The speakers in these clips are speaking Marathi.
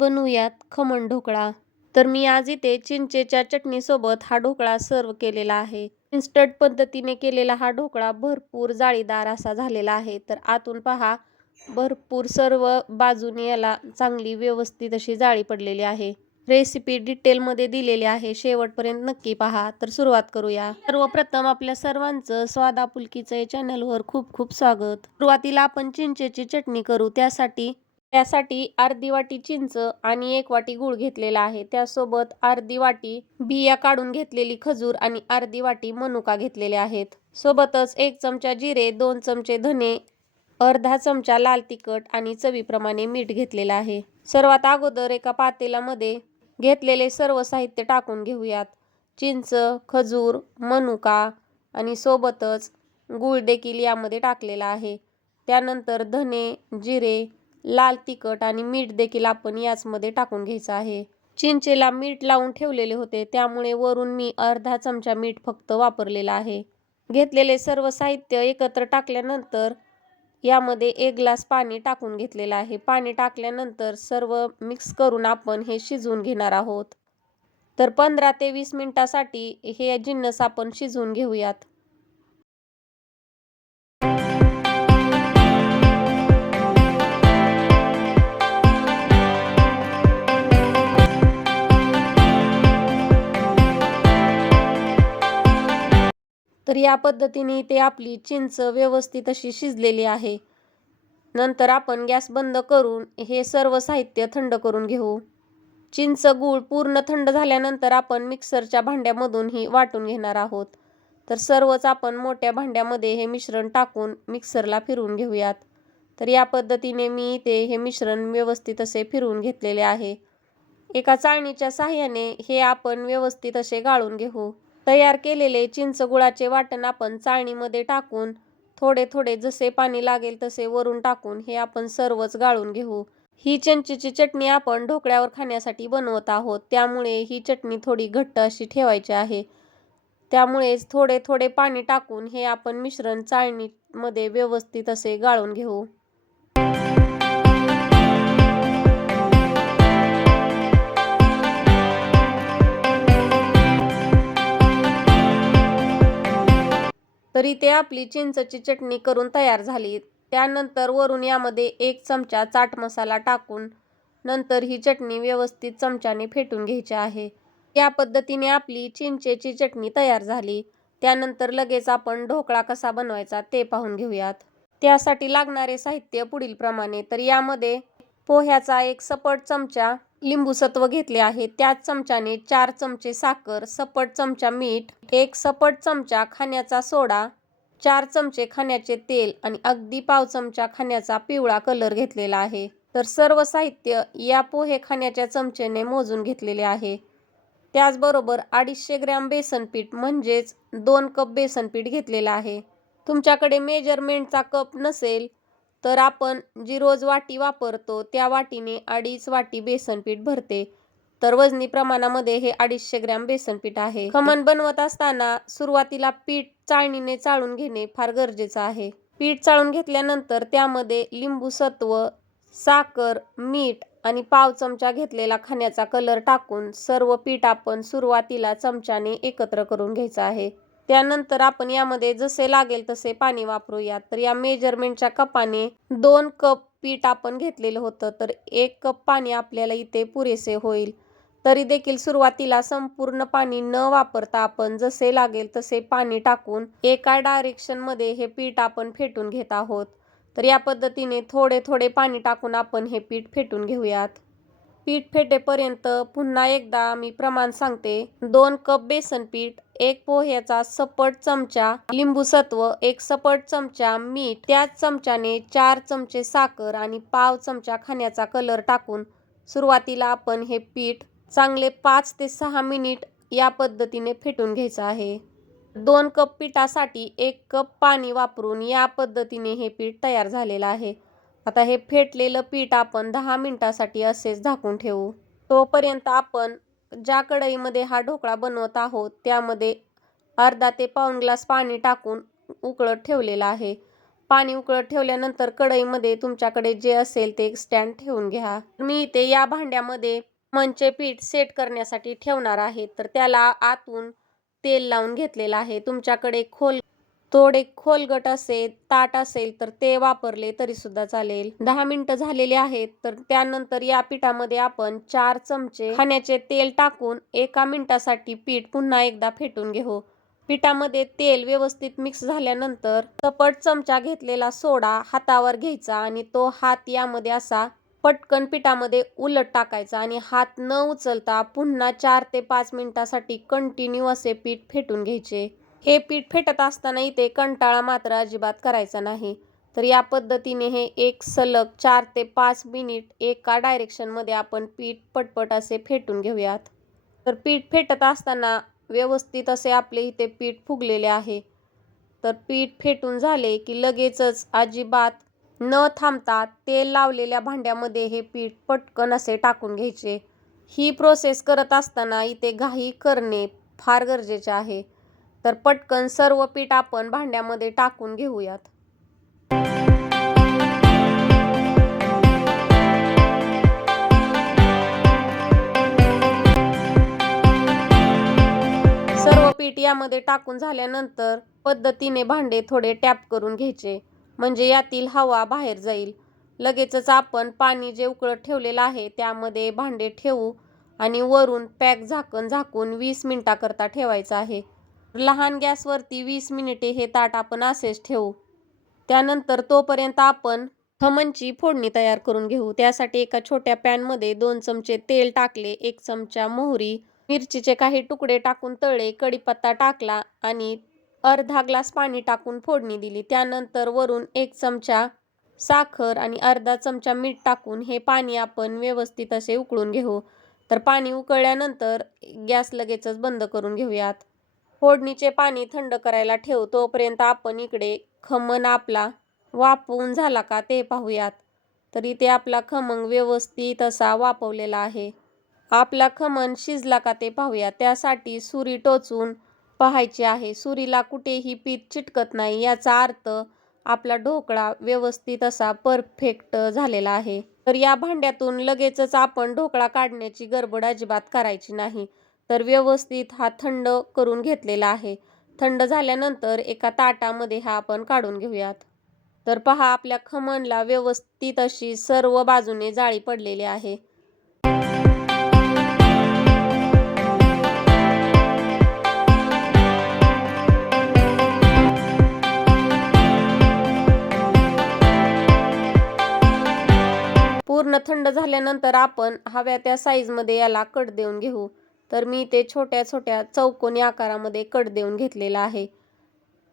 बनवूयात खमण ढोकळा. तर मी आज इथे चिंचेच्या चटणीसोबत हा ढोकळा सर्व केलेला आहे. इन्स्टंट पद्धतीने केलेला हा ढोकळा भरपूर जाळीदार असा झालेला आहे. तर आतून पहा भरपूर सर्व बाजूने याला चांगली व्यवस्थित अशी जाळी पडलेली आहे. रेसिपी डिटेलमध्ये दिलेली आहे. शेवटपर्यंत नक्की पहा. तर सुरुवात करूया. सर्वप्रथम आपल्या सर्वांचं स्वादा पुलकीचं या चॅनलवर खूप खूप स्वागत. सुरुवातीला आपण चिंचेची चटणी करू. त्यासाठी त्यासाठी अर्धी वाटी चिंच आणि एक वाटी गूळ घेतलेला आहे. त्यासोबत अर्धी वाटी बिया काढून घेतलेली खजूर आणि अर्धी वाटी मनुका घेतलेले आहेत. सोबतच एक चमचा जिरे दोन चमचे धने अर्धा चमचा लाल तिखट आणि चवीप्रमाणे मीठ घेतलेलं आहे. सर्वात अगोदर एका पातेलामध्ये घेतलेले सर्व साहित्य टाकून घेऊयात. चिंच खजूर मनुका आणि सोबतच गूळ देखील यामध्ये टाकलेला आहे. त्यानंतर धने जिरे लाल तिखट आणि मीठ देखील आपण याचमध्ये टाकून घ्यायचं आहे. चिंचेला मीठ लावून ठेवलेले होते त्यामुळे वरून मी अर्धा चमचा मीठ फक्त वापरलेला आहे. घेतलेले सर्व साहित्य एकत्र टाकल्यानंतर यामध्ये एक ग्लास पाणी टाकून घेतलेलं आहे. पाणी टाकल्यानंतर सर्व मिक्स करून आपण हे शिजवून घेणार आहोत. तर पंधरा ते वीस मिनटासाठी हे जिन्नस आपण शिजवून घेऊयात. तर या पद्धतीने ते आपली चिंच व्यवस्थित अशी शिजलेली आहे. नंतर आपण गॅस बंद करून हे सर्व साहित्य थंड करून घेऊ. चिंच गूळ पूर्ण थंड झाल्यानंतर आपण मिक्सरच्या भांड्यामधून ही वाटून घेणार आहोत. तर सर्वच आपण मोठ्या भांड्यामध्ये हे मिश्रण टाकून मिक्सरला फिरवून घेऊयात. तर या पद्धतीने मी इथे हे मिश्रण व्यवस्थित असे फिरवून घेतलेले आहे. एका चाळणीच्या साह्याने हे आपण व्यवस्थित असे गाळून घेऊ. तयार केलेले चिंच गुळाचे वाटण आपण चाळणीमध्ये टाकून थोडे थोडे जसे पाणी लागेल तसे वरून टाकून हे आपण सर्वच गाळून घेऊ. ही चिंचेची चटणी आपण ढोकळ्यावर खाण्यासाठी बनवत आहोत. त्यामुळे ही चटणी थोडी घट्ट अशी ठेवायची आहे. त्यामुळेच थोडे थोडे पाणी टाकून हे आपण मिश्रण चाळणीमध्ये व्यवस्थित असे गाळून घेऊ. तरी ते आपली चिंचची चटणी करून तयार झाली. त्यानंतर वरून यामध्ये एक चमचा चाट मसाला टाकून नंतर ही चटणी व्यवस्थित चमच्याने फेटून घ्यायची आहे. या पद्धतीने आपली चिंचेची चटणी तयार झाली. त्यानंतर लगेच आपण ढोकळा कसा बनवायचा ते पाहून घेऊयात. त्यासाठी लागणारे साहित्य पुढील प्रमाणे तर यामध्ये पोह्याचा एक सपट चमचा लिंबूसत्व घेतले आहे. त्याच चमच्याने चार चमचे साखर सपट चमचा मीठ एक सपट चमचा खाण्याचा सोडा चार चमचे खाण्याचे तेल आणि अगदी पाव चमचा खाण्याचा पिवळा कलर घेतलेला आहे. तर सर्व साहित्य या पोहे खाण्याच्या चमचेने मोजून घेतलेले आहे. त्याचबरोबर अडीचशे ग्रॅम बेसन पीठ म्हणजेच दोन कप बेसन पीठ घेतलेलं आहे. तुमच्याकडे मेजरमेंटचा कप नसेल तर आपण जी रोज वाटी वापरतो त्या वाटीने अडीच वाटी बेसन पीठ भरते. तर वजनी प्रमाणामध्ये हे अडीचशे ग्रॅम बेसन पीठ आहे. खमण बनवत असताना सुरुवातीला पीठ चाळणीने चाळून घेणे फार गरजेचं आहे. पीठ चाळून घेतल्यानंतर त्यामध्ये लिंबू सत्व साखर मीठ आणि पाव चमचा घेतलेला खाण्याचा कलर टाकून सर्व पीठ आपण सुरुवातीला चमच्याने एकत्र करून घ्यायचं आहे. त्यानंतर आपण यामध्ये जसे लागेल तसे पाणी वापरूयात. तर या मेजरमेंटच्या कपाने दोन कप पीठ आपण घेतलेलं होतं. तर एक कप पाणी आपल्याला इथे पुरेसे होईल. तरी देखील सुरुवातीला संपूर्ण पाणी न वापरता आपण जसे लागेल तसे पाणी टाकून एका डायरेक्शनमध्ये हे पीठ आपण फेटून घेत आहोत. तर या पद्धतीने थोडे थोडे पाणी टाकून आपण हे पीठ फेटून घेऊयात. पीठ फेटेपर्यंत पुन्हा एकदा मी प्रमाण सांगते. दोन कप बेसन पीठ एक पोह्याचा सपट चमचा लिंबूसत्व एक सपट चमचा मीठ त्याच चमच्याने चार चमचे साखर आणि पाव चमचा खाण्याचा कलर टाकून सुरुवातीला आपण हे पीठ चांगले पाच ते सहा मिनिट या पद्धतीने फेटून घ्यायचं आहे. दोन कप पिठासाठी एक कप पाणी वापरून या पद्धतीने हे पीठ तयार झालेलं आहे. आता हे फेटलेलं पीठ आपण दहा मिनटासाठी असेच झाकून ठेवू. तोपर्यंत आपण ज्या कढईमध्ये हा ढोकळा बनवत आहोत त्यामध्ये अर्धा ते पाऊण ग्लास पाणी टाकून उकळत ठेवलेलं आहे. पाणी उकळत ठेवल्यानंतर कढईमध्ये तुमच्याकडे जे असेल ते स्टँड ठेवून घ्या. मी इथे या भांड्यामध्ये मंचे पीठ सेट करण्यासाठी ठेवणार आहे तर त्याला आतून तेल लावून घेतलेलं आहे. तुमच्याकडे खोल थोडे खोलगट असेल ताट असेल तर ते वापरले तरी सुद्धा चालेल. दहा मिनिटं झालेले आहेत तर त्यानंतर या पिठामध्ये आपण चार चमचे खाण्याचे तेल टाकून एका मिनिटासाठी पीठ पुन्हा एकदा फेटून घेऊ. पिठामध्ये तेल व्यवस्थित मिक्स झाल्यानंतर चपट चमचा घेतलेला सोडा हातावर घ्यायचा आणि तो हात यामध्ये असा पटकन पिठामध्ये उलट टाकायचा आणि हात न उचलता पुन्हा चार ते पाच मिनिटासाठी कंटिन्यू असे पीठ फेटून घ्यायचे. हे पीठ फेटत असताना इथे कंटाळा मात्र अजिबात करायचा नाही. तर या पद्धतीने हे एक सलग चार ते पाच मिनिट एका डायरेक्शनमध्ये आपण पीठ पटपट असे फेटून घेऊयात. तर पीठ फेटत असताना व्यवस्थित असे आपले इथे पीठ फुगलेले आहे. तर पीठ फेटून झाले की लगेचच अजिबात न थांबता तेल लावलेल्या भांड्यामध्ये हे पीठ पटकन असे टाकून घ्यायचे. ही प्रोसेस करत असताना इथे घाई करणे फार गरजेचे आहे. तर पटकन सर्व पीठ आपण भांड्यामध्ये टाकून घेऊयात. सर्व पीठ यामध्ये टाकून झाल्यानंतर पद्धतीने भांडे थोडे टॅप करून घ्यायचे. म्हणजे यातील हवा बाहेर जाईल. लगेचच आपण पाणी जे उकळत ठेवलेलं आहे त्यामध्ये भांडे ठेवू आणि वरून पॅक झाकण झाकून वीस मिनिटाकरता ठेवायचं आहे. लहान गॅसवरती वीस मिनिटे हे ताट आपण असेच ठेवू. त्यानंतर तोपर्यंत आपण खमनची फोडणी तयार करून घेऊ. त्यासाठी एका छोट्या पॅनमध्ये दोन चमचे तेल टाकले एक चमचा मोहरी मिरचीचे काही तुकडे टाकून तळे कढीपत्ता टाकला आणि अर्धा ग्लास पाणी टाकून फोडणी दिली. त्यानंतर वरून एक चमचा साखर आणि अर्धा चमचा मीठ टाकून हे पाणी आपण व्यवस्थित असे उकळून घेऊ. तर पाणी उकळल्यानंतर गॅस लगेचच बंद करून घेऊयात. फोडणीचे पाणी थंड करायला ठेवू तोपर्यंत आपण इकडे खमण आपला वापवून झाला का ते पाहूयात. तर इथे आपला खमंग व्यवस्थित असा वापवलेला आहे. आपला खमण शिजला का ते पाहूया त्यासाठी सुरी टोचून पाहायची आहे. सुरीला कुठेही पीठ चिटकत नाही. याचा अर्थ आपला ढोकळा व्यवस्थित असा परफेक्ट झालेला आहे. तर या भांड्यातून लगेचच आपण ढोकळा काढण्याची गडबड अजिबात करायची नाही. तर व्यवस्थित हा थंड करून घेतलेला आहे. थंड झाल्यानंतर एका ताटामध्ये हा आपण काढून घेऊयात. तर पहा आपल्या खमणला व्यवस्थित अशी सर्व बाजूने जाळी पडलेली आहे. पूर्ण थंड झाल्यानंतर आपण हव्या त्या साईजमध्ये याला कट देऊन घेऊ. तर मी ते छोट्या छोट्या चौकोनी आकारामध्ये कट देऊन घेतलेला आहे.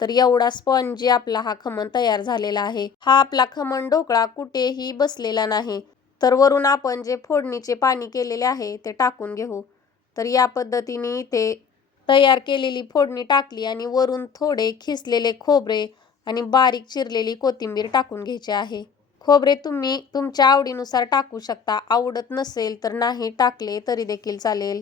तर एवढा स्पॉन्जी आपला हा खमण तयार झालेला आहे. हा आपला खमण ढोकळा कुठेही बसलेला नाही. तर वरून आपण जे फोडणीचे पाणी केलेले आहे ते टाकून घेऊ. तर या पद्धतीने इथे तयार केलेली फोडणी टाकली आणि वरून थोडे खिसलेले खोबरे आणि बारीक चिरलेली कोथिंबीर टाकून घ्यायची आहे. खोबरे तुम्ही तुमच्या आवडीनुसार टाकू शकता. आवडत नसेल तर नाही टाकले तरी देखील चालेल.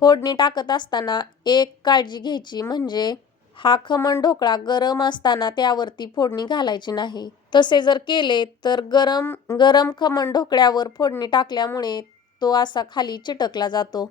फोडणी टाकत असताना एक काळजी घ्यायची म्हणजे हा खमण ढोकळा गरम असताना त्यावरती फोडणी घालायची नाही. तसे जर केले तर गरम गरम खमण ढोकळ्यावर फोडणी टाकल्यामुळे तो असा खाली चिटकला जातो.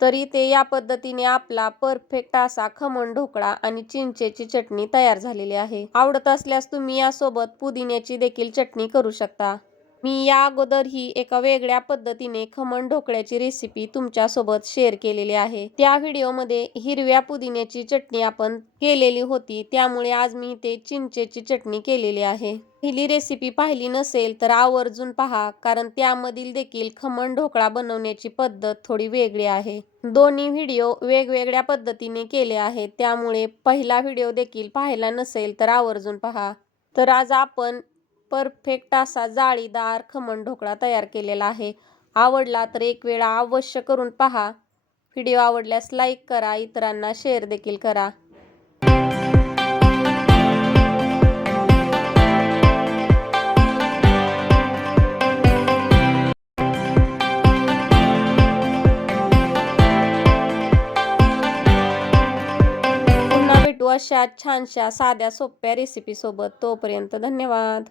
तरी ते या पद्धतीने आपला परफेक्ट असा खमण ढोकळा आणि चिंचेची चटणी तयार झालेली आहे. आवडत असल्यास तुम्ही यासोबत पुदिन्याची देखील चटणी करू शकता. मी या अगोदर ही एका वेगळ्या पद्धतीने खमण ढोकळ्याची रेसिपी तुमच्यासोबत शेअर केलेली आहे. त्या व्हिडिओमध्ये हिरव्या पुदिन्याची चटणी आपण केलेली होती. त्यामुळे आज मी ते चिंचेची चटणी केलेली आहे. पहिली रेसिपी पाहिली नसेल तर आवर्जून पहा कारण त्यामधील देखील खमण ढोकळा बनवण्याची पद्धत थोडी वेगळी आहे. दोन्ही व्हिडिओ वेगवेगळ्या पद्धतीने केले आहेत. त्यामुळे पहिला व्हिडिओ देखील पाहिला नसेल तर आवर्जून पहा. तर आज आपण परफेक्ट असा जाळीदार खमण ढोकळा तयार केलेला आहे. आवडला तर एक वेळा अवश्य करून पहा. व्हिडिओ आवडल्यास लाईक करा इतरांना शेअर देखील करा. पुन्हा भेटू अशा छानशा साध्या सोप्या रेसिपीसोबत तोपर्यंत धन्यवाद.